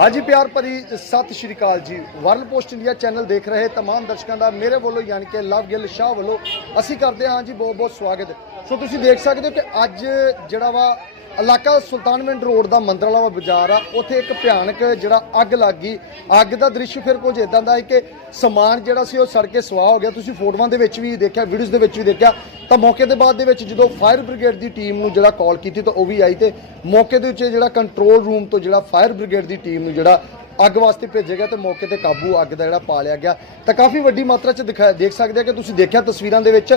ਹਾਂਜੀ ਪਿਆਰ ਭਰੀ ਸਤਿ ਸ਼੍ਰੀ ਅਕਾਲ ਜੀ ਵਰਲਡ ਪੋਸਟ ਇੰਡੀਆ ਚੈਨਲ ਦੇਖ ਰਹੇ तमाम ਦਰਸ਼ਕਾਂ ਦਾ ਮੇਰੇ ਵੱਲੋਂ ਯਾਨੀ ਕਿ ਲਵ ਗਿੱਲ ਸ਼ਾਹ ਵੱਲੋਂ ਅਸੀਂ ਕਰਦੇ ਹਾਂ ਜੀ ਬਹੁਤ ਬਹੁਤ ਸਵਾਗਤ ਸੋ ਤੁਸੀਂ ਦੇਖ ਸਕਦੇ ਹੋ ਕਿ ਅੱਜ ਜਿਹੜਾ ਵਾ ਇਲਾਕਾ ਸੁਲਤਾਨਵਿੰਡ ਰੋਡ ਦਾ ਮੰਦਰ ਵਾਲਾ ਬਾਜ਼ਾਰ ਆ। ਉੱਥੇ ਇੱਕ ਭਿਆਨਕ ਜਿਹੜਾ ਅੱਗ ਲੱਗ ਗਈ। ਅੱਗ ਦਾ ਦ੍ਰਿਸ਼ ਫਿਰ ਕੁਝ ਇਦਾਂ ਦਾ ਹੈ ਕਿ ਸਮਾਨ ਜਿਹੜਾ ਸੀ ਉਹ ਸੜ ਕੇ ਸਵਾਹ ਹੋ ਗਿਆ। ਤੁਸੀਂ ਫੋਟੋਆਂ ਦੇ ਵਿੱਚ ਵੀ ਦੇਖਿਆ ਵੀਡੀਓਜ਼ ਦੇ ਵਿੱਚ ਵੀ ਦੇਖਿਆ। ਤਾਂ ਮੌਕੇ ਦੇ ਬਾਅਦ ਦੇ ਵਿੱਚ ਜਦੋਂ ਫਾਇਰ ਬ੍ਰਿਗੇਡ ਦੀ ਟੀਮ ਨੂੰ ਜਿਹੜਾ ਕਾਲ ਕੀਤੀ ਤਾਂ ਉਹ ਵੀ ਆਈ ਤੇ ਮੌਕੇ ਦੇ ਉੱਤੇ ਜਿਹੜਾ ਕੰਟਰੋਲ ਰੂਮ ਤੋਂ ਜਿਹੜਾ ਫਾਇਰ ਬ੍ਰਿਗੇਡ ਦੀ ਟੀਮ ਨੂੰ ਜਿਹੜਾ ਅੱਗ ਵਾਸਤੇ ਭੇਜਿਆ ਗਿਆ ਤੇ ਮੌਕੇ ਤੇ ਕਾਬੂ ਅੱਗ ਦਾ ਜਿਹੜਾ ਪਾ ਲਿਆ ਗਿਆ। ਤਾਂ ਕਾਫੀ ਵੱਡੀ ਮਾਤਰਾ 'ਚ ਦਿਖਾ ਦੇਖ ਸਕਦੇ ਆ ਕਿ ਤੁਸੀਂ ਦੇਖਿਆ ਤਸਵੀਰਾਂ ਦੇ ਵਿੱਚ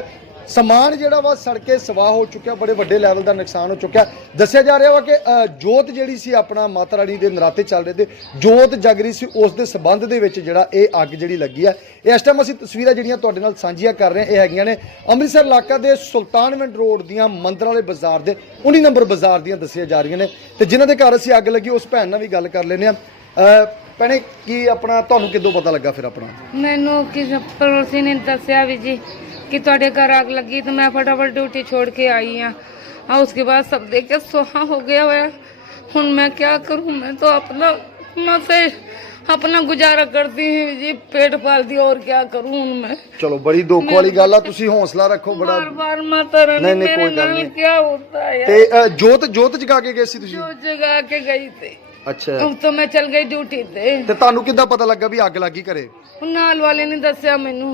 ਸਮਾਨ ਜਿਹੜਾ ਵਾ ਸੜਕੇ ਸਵਾਹ ਹੋ ਚੁੱਕਿਆ ਬੜੇ ਵੱਡੇ ਲੈਵਲ ਦਾ ਨੁਕਸਾਨ ਹੋ ਚੁੱਕਿਆ। ਦੱਸਿਆ ਜਾ ਰਿਹਾ ਵਾ ਕਿ ਅ, ਜੋਤ ਜਿਹੜੀ ਸੀ ਆਪਣਾ ਮਾਤਾ ਰਾਣੀ ਦੇ ਨਰਾਤੇ ਚੱਲ ਰਹੇ ਤੇ ਜੋਤ ਜਗ ਰਹੀ ਸੀ ਉਸ ਦੇ ਸਬੰਧ ਦੇ ਵਿੱਚ ਜਿਹੜਾ ਇਹ ਅੱਗ ਜਿਹੜੀ ਲੱਗੀ ਆ। ਇਸ ਟਾਈਮ ਅਸੀਂ ਤਸਵੀਰਾਂ ਜਿਹੜੀਆਂ ਤੁਹਾਡੇ ਨਾਲ ਸਾਂਝੀਆਂ ਕਰ ਰਹੇ ਹਾਂ ਇਹ ਹੈਗੀਆਂ ਨੇ ਅੰਮ੍ਰਿਤਸਰ ਇਲਾਕਾ ਦੇ ਸੁਲਤਾਨਵਿੰਡ ਰੋਡ ਦੀਆਂ ਮੰਦਰ ਵਾਲੇ ਬਾਜ਼ਾਰ ਦੇ 19 ਨੰਬਰ ਬਾਜ਼ਾਰ ਦੀਆਂ ਦੱਸੀਆਂ ਜਾ ਰਹੀਆਂ ਨੇ ਤੇ ਜਿਨ੍ਹਾਂ ਦੇ ਘਰ ਅਸੀਂ ਅੱਗ ਲੱਗੀ ਉਸ ਭੈਣ ਨਾਲ ਵੀ ਗੱਲ ਕਰ ਲੈਨੇ ਆ ਭੈਣੇ ਕੀ ਆਪਣਾ ਤੁਹਾਨੂੰ ਕਿਦੋਂ ਪਤਾ ਲੱਗਾ ਫਿਰ ਆਪਣਾ? ਮੈਨੂੰ ਕਿਸੇ ਪੜੋਸੀ ਨੇ ਦੱਸਿਆ ਵੀ ਜੀ ਕਿ ਤੁਹਾਡੇ ਘਰ आग लगी तो मैं फटाफट ड्यूटी छोड़ के आई हाँ और उसके बाद सब देख के सोहा हो गया हुआ हूँ मैं क्या करूँ मैं तो अपना अपना से अपना गुजारा करती हूँ जी पेट पालती हूँ और क्या करूँ हूँ मैं ਚਲੋ ਬੜੀ ਦੁੱਖ ਵਾਲੀ ਗੱਲ ਆ ਤੁਸੀਂ ਹੌਸਲਾ ਰੱਖੋ ਬੜਾ बार बार माता रानी नहीं, नहीं, मेरे कोई गल नाल नहीं। क्या होता है ਤੇ ਅ, ਜੋਤ ਜੋਤ ਜਗਾ ਕੇ ਗਏ ਸੀ ਤੁਸੀਂ जो जगह के गई थी ਅੱਛਾ अब तो मैं चल गई ड्यूटी ते ਤੇ ਤੁਹਾਨੂੰ ਕਿੱਦਾਂ ਪਤਾ ਲੱਗਾ ਵੀ ਅੱਗ ਲੱਗੀ ਘਰੇ ਨਾਲ ਵਾਲੇ ਨੇ ਦੱਸਿਆ ਮੈਨੂੰ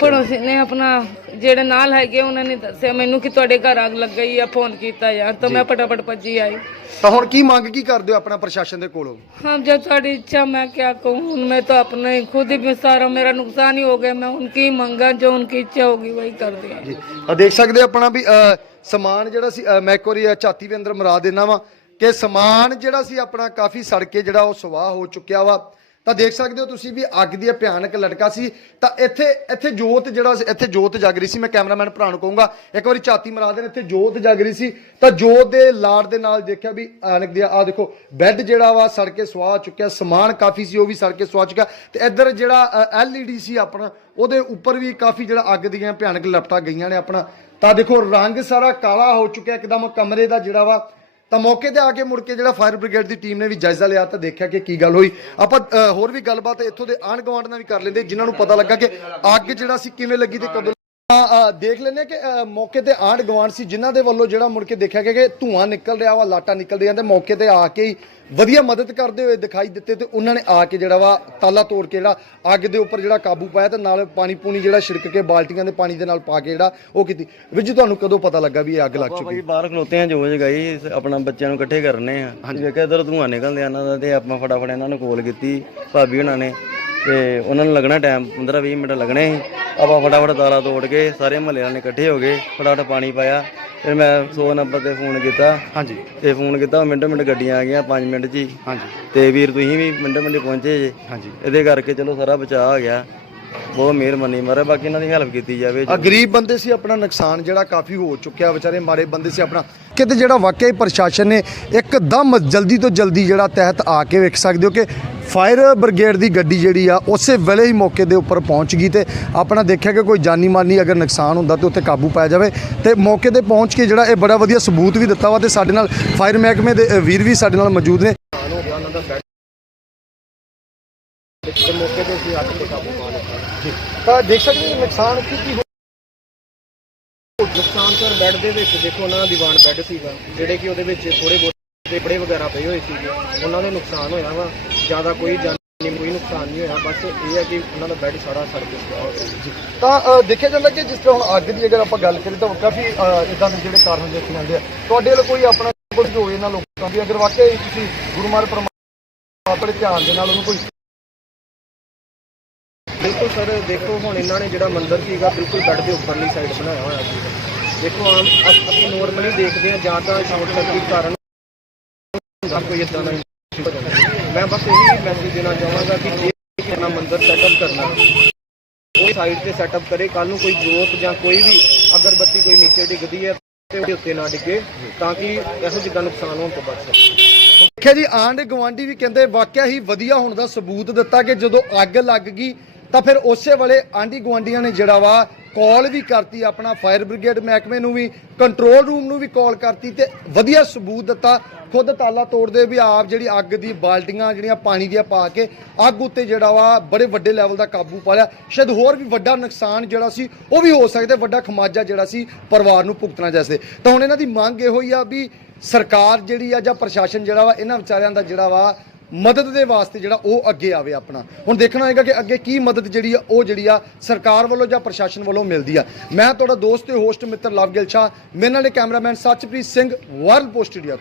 ਪੜੋਸੀ ਨੇ ਆਪਣਾ ਜਿਹੜੇ ਨਾਲ ਹੈਗੇ ਉਹਨਾਂ ਨੇ ਦੱਸਿਆ ਮੈਨੂੰ ਕਿ ਤੁਹਾਡੇ ਘਰ ਅੱਗ ਲੱਗ ਗਈ ਆ ਫੋਨ ਕੀਤਾ ਯਾਰ ਤਾਂ ਮੈਂ ਫਟਾਫਟ ਭੱਜੀ ਆਈ ਤਾਂ ਹੁਣ ਕੀ ਮੰਗ ਕੀ ਕਰਦੇ ਹੋ ਆਪਣਾ ਪ੍ਰਸ਼ਾਸਨ ਦੇ ਕੋਲੋਂ हाँ जब तुम्हारी इच्छा मैं क्या कहूँ मैं तो अपने खुद ही में सारा मेरा नुकसान ही हो गया मैं उनकी ही मंगा जो उनकी इच्छा होगी वही कर दिया ਜੀ ਆ ਦੇਖ ਸਕਦੇ ਹੋ ਆਪਣਾ ਵੀ ਅ, ਸਮਾਨ ਜਿਹੜਾ ਸੀ ਅ, ਮੈਂ ਇੱਕ ਵਾਰੀ ਅ, ਝਾਤੀ ਦੇ ਅੰਦਰ ਮਰਾ ਦੇਣਾ ਵਾ ਕਿ ਸਮਾਨ ਜਿਹੜਾ ਸੀ ਆਪਣਾ ਕਾਫੀ ਸੜ ਕੇ ਜਿਹੜਾ ਉਹ ਸਵਾਹ ਹੋ ਚੁੱਕਿਆ ਵਾ ਤਾਂ ਦੇਖ ਸਕਦੇ ਹੋ ਤੁਸੀਂ ਵੀ ਅੱਗ ਦੀ ਭਿਆਨਕ ਲਟਕਾ ਸੀ। ਤਾਂ ਇੱਥੇ ਇੱਥੇ ਜੋਤ ਜਿਹੜਾ ਇੱਥੇ ਜੋਤ ਜਗ ਰਹੀ ਸੀ। ਮੈਂ ਕੈਮਰਾਮੈਨ ਭਰਾ ਨੂੰ ਕਹੂੰਗਾ, ਇੱਕ ਵਾਰੀ ਝਾਤੀ ਮਰਾ ਦੇਣ, ਇੱਥੇ ਜੋਤ ਜਗ ਰਹੀ ਸੀ। ਤਾਂ ਜੋਤ ਦੇ ਲਾੜ ਦੇ ਨਾਲ ਦੇਖਿਆ ਵੀ ਅਨਕ ਦੀ ਆ ਦੇਖੋ, ਬੈੱਡ ਜਿਹੜਾ ਵਾ ਸੜ ਕੇ ਸਵਾਹ ਚੁੱਕਿਆ, ਸਮਾਨ ਕਾਫੀ ਸੀ, ਉਹ ਵੀ ਸੜ ਕੇ ਸਵਾਹ ਚੁੱਕਿਆ। ਤੇ ਇੱਧਰ ਜਿਹੜਾ ਐਲਈਡੀ ਸੀ ਆਪਣਾ, ਉਹਦੇ ਉੱਪਰ ਵੀ ਕਾਫੀ ਜਿਹੜਾ ਅੱਗ ਦੀਆਂ ਭਿਆਨਕ ਲਪਟਾਂ ਗਈਆਂ ਨੇ ਆਪਣਾ। ਤਾਂ ਦੇਖੋ, ਰੰਗ ਸਾਰਾ ਕਾਲਾ ਹੋ ਚੁੱਕਿਆ, ਇੱਕਦਮ ਕਮਰੇ ਦਾ ਜਿਹੜਾ ਵਾ ਤਾਂ ਮੌਕੇ ਤੇ ਆ ਕੇ ਮੁੜ ਕੇ ਜਿਹੜਾ ਫਾਇਰ ਬ੍ਰਿਗੇਡ ਦੀ ਟੀਮ ਨੇ ਵੀ ਜਾਇਜ਼ਾ ਲਿਆ ਤਾਂ ਦੇਖਿਆ ਕਿ ਕੀ ਗੱਲ ਹੋਈ। ਆਪਾਂ ਅ, ਹੋਰ ਵੀ ਗੱਲਬਾਤ ਇੱਥੋਂ ਦੇ ਆਂਢ ਗੁਆਂਢ ਨਾਲ ਵੀ ਕਰ ਲੈਂਦੇ ਜਿਨ੍ਹਾਂ ਨੂੰ ਪਤਾ ਲੱਗਾ ਕਿ ਅੱਗ ਜਿਹੜਾ ਸੀ ਕਿਵੇਂ ਲੱਗੀ ਤੇ ਕਦੋਂ ਦੇਖ ਹਾਂ ਕਿ ਮੌਕੇ ਤੇ ਆਂਢ ਗੁਆਂਢ ਸੀ ਜਿਨ੍ਹਾਂ ਦੇ ਵੱਲੋਂ ਜਿਹੜਾ ਮੁੜ ਕੇ ਦੇਖਿਆ ਗਿਆ ਕਿ ਧੂਆਂ ਨਿਕਲ ਰਿਹਾ ਵਾ ਲਾਟਾਂ ਨਿਕਲ ਰਹੀਆਂ ਤੇ ਮੌਕੇ ਤੇ ਆ ਕੇ ਹੀ ਵਧੀਆ ਮਦਦ ਕਰਦੇ ਹੋਏ ਦਿਖਾਈ ਦਿੱਤੇ ਤੇ ਉਹਨਾਂ ਨੇ ਆ ਕੇ ਜਿਹੜਾ ਵਾ ਤਾਲਾ ਤੋੜ ਕੇ ਜਿਹੜਾ ਅੱਗ ਦੇ ਉੱਪਰ ਜਿਹੜਾ ਕਾਬੂ ਪਾਇਆ ਤੇ ਨਾਲ ਪਾਣੀ ਪੂਣੀ ਜਿਹੜਾ ਛਿੜਕ ਕੇ ਬਾਲਟੀਆਂ ਦੇ ਪਾਣੀ ਦੇ ਨਾਲ ਪਾ ਕੇ ਜਿਹੜਾ ਉਹ ਕੀਤੀ। ਜੀ ਤੁਹਾਨੂੰ ਕਦੋਂ ਪਤਾ ਲੱਗਾ ਵੀ ਇਹ ਅੱਗ ਲੱਗ ਚੁੱਕੀ ਭਾਈ ਬਾਹਰ ਖਲੋਤੇ ਆ ਜੋ ਜਗਾਈ ਆਪਣਾ ਬੱਚਿਆਂ ਨੂੰ ਇਕੱਠੇ ਕਰਨੇ ਆ। ਵੇਖਿਆ ਇਧਰ ਧੂਆਂ ਨਿਕਲਦੇ ਆ ਇਹਨਾਂ ਦਾ ਤੇ ਆਪਾਂ ਫਟਾਫਟ ਇਹਨਾਂ ਨੂੰ ਕਾਲ ਕੀਤੀ ਭਾਬੀ ਉਹਨਾਂ ਨੇ। ਤੇ ਉਹਨਾਂ ਨੂੰ ਲੱਗਣਾ ਟਾਈਮ 15 20 ਮਿੰਟ ਲੱਗਣੇ ਸੀ। ਆਪਾਂ ਫਟਾਫਟ ਤਾਲਾ ਤੋੜ ਕੇ ਸਾਰੇ ਮਹੱਲੇ ਵਾਲੇ ਇਕੱਠੇ ਹੋ ਗਏ ਫਟਾਫਟ ਪਾਣੀ ਪਾਇਆ। ਫਿਰ ਮੈਂ 100 ਨੰਬਰ ਤੇ ਫੋਨ ਕੀਤਾ। ਹਾਂਜੀ। ਤੇ ਫੋਨ ਕੀਤਾ ਮਿੰਟੋ ਮਿੰਟ ਗੱਡੀਆਂ ਆ ਗਈਆਂ 5 ਮਿੰਟ 'ਚ ਹੀ। ਹਾਂਜੀ। ਤੇ ਵੀਰ ਤੁਸੀਂ ਵੀ ਮਿੰਟੋ ਮਿੰਟ ਪਹੁੰਚੇ ਜੇ। ਹਾਂਜੀ। ਇਹਦੇ ਕਰਕੇ ਚਲੋ ਸਾਰਾ ਬਚਾਅ ਹੋ ਗਿਆ। ਬਹੁਤ ਮਿਹਰਬਾਨੀ ਮਾਰੇ ਬਾਕੀ ਇਹਨਾਂ ਦੀ ਹੈਲਪ ਕੀਤੀ ਜਾਵੇ ਆ ਗਰੀਬ ਬੰਦੇ ਸੀ ਆਪਣਾ ਨੁਕਸਾਨ ਜਿਹੜਾ ਕਾਫੀ ਹੋ ਚੁੱਕਿਆ ਵਿਚਾਰੇ ਮਾਰੇ ਬੰਦੇ ਸੀ ਆਪਣਾ। ਕਿਤੇ ਜਿਹੜਾ ਵਾਕਿਆ ਹੀ ਪ੍ਰਸ਼ਾਸਨ ਨੇ ਇੱਕਦਮ ਜਲਦੀ ਤੋਂ ਜਲਦੀ ਜਿਹੜਾ ਤਹਿਤ ਆ ਕੇ ਵੇਖ ਸਕਦੇ ਹੋ ਕਿ ਫਾਇਰ ਬ੍ਰਿਗੇਡ ਦੀ ਗੱਡੀ ਜਿਹੜੀ ਆ, ਉਸੇ ਵੇਲੇ ਹੀ ਮੌਕੇ ਦੇ ਉੱਪਰ ਪਹੁੰਚ ਗਈ ਤੇ ਆਪਣਾ ਦੇਖਿਆ ਕਿ ਕੋਈ ਜਾਨੀ ਮਾਨੀ ਅਗਰ ਨੁਕਸਾਨ ਹੁੰਦਾ ਤੇ ਉੱਥੇ ਕਾਬੂ ਪਾਇਆ ਜਾਵੇ ਤੇ ਮੌਕੇ ਤੇ ਪਹੁੰਚ ਕੇ ਜਿਹੜਾ ਇਹ ਬੜਾ ਵਧੀਆ ਸਬੂਤ ਵੀ ਦਿੱਤਾ ਵਾ ਤੇ ਸਾਡੇ ਨਾਲ ਫਾਇਰ ਮਹਿਕਮੇ ਦੇ ਵੀਰ ਵੀ ਸਾਡੇ ਨਾਲ ਮੌਜੂਦ ਨੇ। ਤੇ ਮੌਕੇ ਤੇ ਅਸੀਂ ਅੱਗ ਤੇ ਕਾਬੂ ਪਾ ਲਿਆ ਤਾਂ ਦੇਖ ਸਕਦੇ ਨੁਕਸਾਨ ਕੀ ਕੀ ਨੁਕਸਾਨ ਸਰ ਬੈੱਡ ਦੇ ਵਿੱਚ ਦੇਖੋ ਉਹਨਾਂ ਦੀਵਾਨ ਬੈੱਡ ਸੀਗਾ, ਜਿਹੜੇ ਕਿ ਉਹਦੇ ਵਿੱਚ ਥੋੜੇ ਕੱਪੜੇ ਵਗੈਰਾ ਪਏ ਹੋਏ ਸੀਗੇ। ਉਹਨਾਂ ਦਾ ਨੁਕਸਾਨ ਹੋਇਆ ਵਾ। ਜ਼ਿਆਦਾ ਕੋਈ ਜਾਨੀ ਕੋਈ ਨੁਕਸਾਨ ਨਹੀਂ ਹੋਇਆ। ਬਸ ਇਹ ਹੈ ਕਿ ਉਹਨਾਂ ਦਾ ਬੈੱਡ ਸਾਰਾ ਸੜ ਕੇ ਸੁਆਹ ਹੋ ਗਿਆ ਤਾਂ ਅ, ਦੇਖਿਆ ਜਾਂਦਾ ਕਿ ਜਿਸ ਤਰ੍ਹਾਂ ਹੁਣ ਅੱਗ ਦੀ ਅਗਰ ਆਪਾਂ ਗੱਲ ਕਰੀਏ ਤਾਂ ਕਾਫੀ ਇਦਾਂ ਦੇ ਜਿਹੜੇ ਕਾਰਨ ਦੇਖੇ ਜਾਂਦੇ ਆ। ਤੁਹਾਡੇ ਵੱਲ ਕੋਈ ਆਪਣਾ ਕੁਝ ਹੋਏ ਇਹਨਾਂ ਲੋਕਾਂ ਦੀ ਅਗਰ ਵਾਕਿਆ ਹੀ ਤੁਸੀਂ ਗੁਰੂ ਮਾਰ ਪਰਮਾਤਮਾ ਦੇ ਧਿਆਨ ਦੇ ਨਾਲ ਉਹਨੂੰ ਕੋਈ ਬਿਲਕੁਲ ਸਰ ਦੇਖੋ ਹੁਣ ਇਹਨਾਂ ਨੇ ਜਿਹੜਾ ਮੰਦਿਰ ਸੀਗਾ ਬਿਲਕੁਲ ਬੈੱਡ ਦੇ ਉੱਪਰਲੀ ਸਾਈਡ ਬਣਾਇਆ ਹੋਇਆ ਸੀਗਾ। ਦੇਖੋ ਆਮ ਅਸ- ਅਸੀਂ ਨੋਰਮਲੀ ਦੇਖਦੇ ਹਾਂ ਜਾਂ ਤਾਂ ਸ਼ਾਰਟ ਸਰਕਟ ਕਾਰਨ ਹੁੰਦਾ ਕੋਈ ਇਦਾਂ ਦਾ ਮੈਂ ਬਸ ਇਹੀ ਮੈਸੇਜ ਦੇਣਾ ਚਾਹਾਂਗਾ ਕਿ ਜੇ ਆਪਣਾ ਮੰਦਿਰ ਸੈਟਅਪ ਕਰਨਾ ਉਹ ਸਾਈਡ ਤੇ ਸੈਟਅਪ ਕਰੇ। ਕੱਲ ਨੂੰ ਕੋਈ ਜੋਤ ਜਾਂ ਕੋਈ ਵੀ ਅਗਰਬੱਤੀ ਕੋਈ ਨੀਚੇ ਡਿੱਗਦੀ ਹੈ, ਤੇ ਉਹਦੇ ਉੱਤੇ ਨਾ ਡਿੱਗੇ, ਤਾਂ ਕਿ ਇਹੋ ਜਿਹਾ ਨੁਕਸਾਨ ਹੋਣ ਤੋਂ ਬਚ ਸਕੇ। ਦੇਖਿਆ ਜੀ, ਆਂਢ ਗਵਾਂਢੀ ਵੀ ਕਹਿੰਦੇ, ਵਾਕਿਆ ਹੀ ਵਧੀਆ ਹੋਣ ਦਾ ਸਬੂਤ ਦਿੱਤਾ ਕਿ ਜਦੋਂ ਅੱਗ ਲੱਗ ਗਈ, ਤਾਂ ਫਿਰ ਉਸੇ ਵੇਲੇ ਆਂਢੀ ਗਵਾਂਢੀਆਂ ਨੇ ਜਿਹੜਾ ਵਾ ਕਾਲ ਵੀ ਕਰਤੀ, ਆਪਣਾ ਫਾਇਰ ਬ੍ਰਿਗੇਡ ਮਹਿਕਮੇ ਨੂੰ ਵੀ, ਕੰਟਰੋਲ ਰੂਮ ਨੂੰ ਵੀ ਕਾਲ ਕਰਤੀ ਤੇ ਵਧੀਆ ਸਬੂਤ ਦਿੱਤਾ। ਖੁਦ ਤਾਲਾ ਤੋੜਦੇ ਵੀ ਆਪ ਜਿਹੜੀ ਅੱਗ ਦੀ ਬਾਲਟੀਆਂ, ਜਿਹੜੀਆਂ ਪਾਣੀ ਦੀਆਂ ਪਾ ਕੇ ਅੱਗ ਉੱਤੇ ਜਿਹੜਾ ਵਾ ਬੜੇ ਵੱਡੇ ਲੈਵਲ ਦਾ ਕਾਬੂ ਪਾ ਲਿਆ। ਸ਼ਾਇਦ ਹੋਰ ਵੀ ਵੱਡਾ ਨੁਕਸਾਨ ਜਿਹੜਾ ਸੀ, ਉਹ ਵੀ ਹੋ ਸਕਦਾ, ਵੱਡਾ ਖਮਾਜਾ ਜਿਹੜਾ ਸੀ, ਪਰਿਵਾਰ ਨੂੰ ਭੁਗਤਣਾ ਜੈਸੇ। ਤਾਂ ਹੁਣ ਇਹਨਾਂ ਦੀ ਮੰਗ ਇਹੋ ਹੀ ਆ ਵੀ ਸਰਕਾਰ ਜਿਹੜੀ ਆ ਜਾਂ ਪ੍ਰਸ਼ਾਸਨ ਜਿਹੜਾ ਵਾ, ਇਹਨਾਂ ਵਿਚਾਰਿਆਂ ਦਾ ਜਿਹੜਾ ਵਾ ਮਦਦ ਦੇ ਵਾਸਤੇ ਜਿਹੜਾ ਉਹ ਅੱਗੇ ਆਵੇ ਆਪਣਾ। ਹੁਣ ਦੇਖਣਾ ਹੋਏਗਾ ਕਿ ਅੱਗੇ ਕੀ ਮਦਦ ਜਿਹੜੀ ਆ, ਉਹ ਜਿਹੜੀ ਆ ਸਰਕਾਰ ਵੱਲੋਂ ਜਾਂ ਪ੍ਰਸ਼ਾਸਨ ਵੱਲੋਂ ਮਿਲਦੀ ਆ। ਮੈਂ ਤੁਹਾਡਾ ਦੋਸਤ ਤੇ ਹੋਸਟ ਮਿੱਤਰ ਲਵਗਿਲ ਸ਼ਾਹ। ਮੇਰੇ ਨਾਲ cameraman Sachpreet Singh world post India